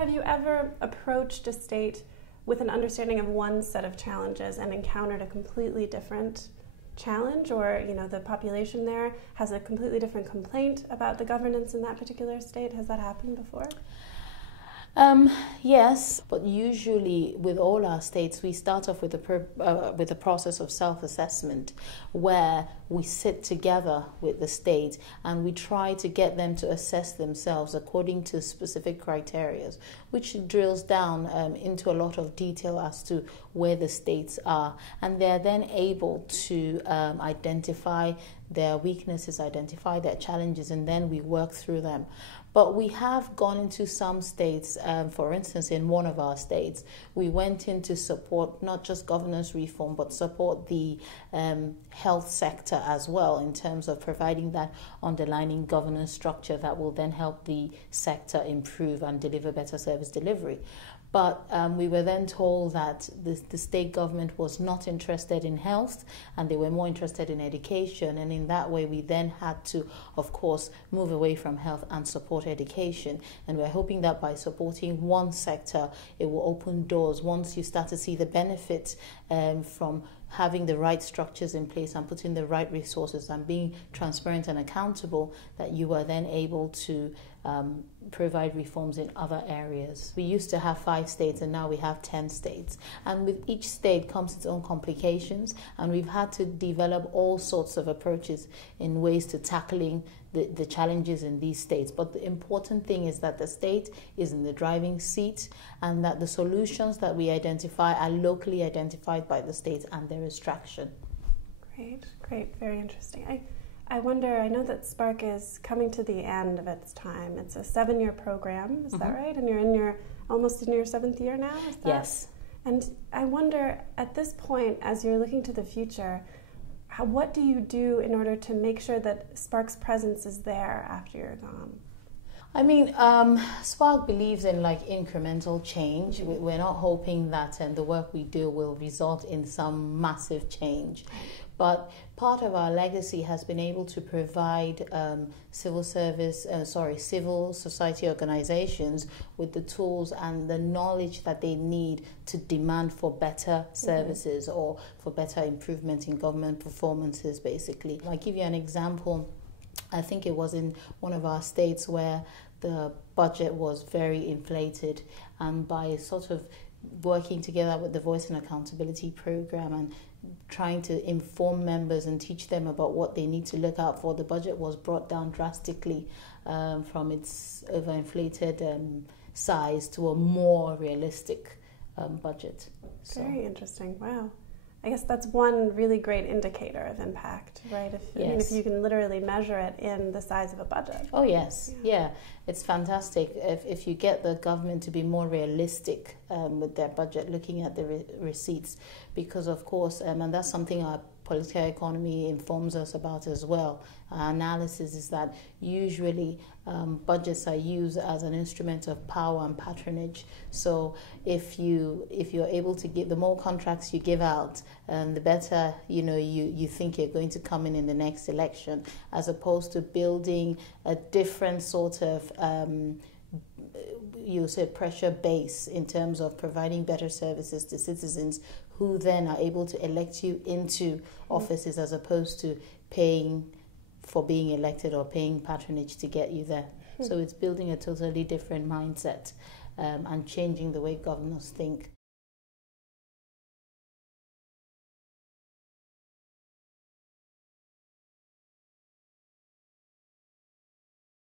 Have you ever approached a state with an understanding of one set of challenges and encountered a completely different challenge, or the population there has a completely different complaint about the governance in that particular state? Has that happened before? Yes, but usually with all our states, we start off with the process of self-assessment, where we sit together with the state and we try to get them to assess themselves according to specific criteria, which drills down into a lot of detail as to where the states are, and they're then able to identify their weaknesses, identify their challenges, and then we work through them. But we have gone into some states, for instance, in one of our states, we went in to support not just governance reform, but support the health sector as well, in terms of providing that underlying governance structure that will then help the sector improve and deliver better service delivery. But we were then told that the state government was not interested in health and they were more interested in education. And in that way, we then had to, of course, move away from health and support education. And we're hoping that by supporting one sector, it will open doors. Once you start to see the benefits from having the right structures in place and putting the right resources and being transparent and accountable, that you are then able to provide reforms in other areas. We used to have 5 states and now we have 10 states. And with each state comes its own complications, and we've had to develop all sorts of approaches in ways to tackling the challenges in these states. But the important thing is that the state is in the driving seat and that the solutions that we identify are locally identified by the state and there is traction. Great, very interesting. I wonder, I know that Spark is coming to the end of its time. It's a 7-year program, is that right? And you're almost in your 7th year now, is that? Yes. And I wonder, at this point, as you're looking to the future, what do you do in order to make sure that Spark's presence is there after you're gone? I mean, Spark believes in incremental change. We're not hoping that the work we do will result in some massive change. But part of our legacy has been able to provide civil society organizations with the tools and the knowledge that they need to demand for better services or for better improvement in government performances, basically. I'll give you an example. I think it was in one of our states where the budget was very inflated, and by sort of working together with the Voice and Accountability program and trying to inform members and teach them about what they need to look out for, the budget was brought down drastically from its overinflated size to a more realistic budget. Very interesting. Wow. I guess that's one really great indicator of impact, right? If you can literally measure it in the size of a budget. Oh, yes. Yeah. It's fantastic if you get the government to be more realistic with their budget, looking at the receipts, because, of course, and that's something our political economy informs us about as well. Our analysis is that usually budgets are used as an instrument of power and patronage. So if you're able to give, the more contracts you give out, the better you think you're going to come in the next election, as opposed to building a different sort of pressure base in terms of providing better services to citizens, who then are able to elect you into offices as opposed to paying for being elected or paying patronage to get you there. So it's building a totally different mindset and changing the way governors think.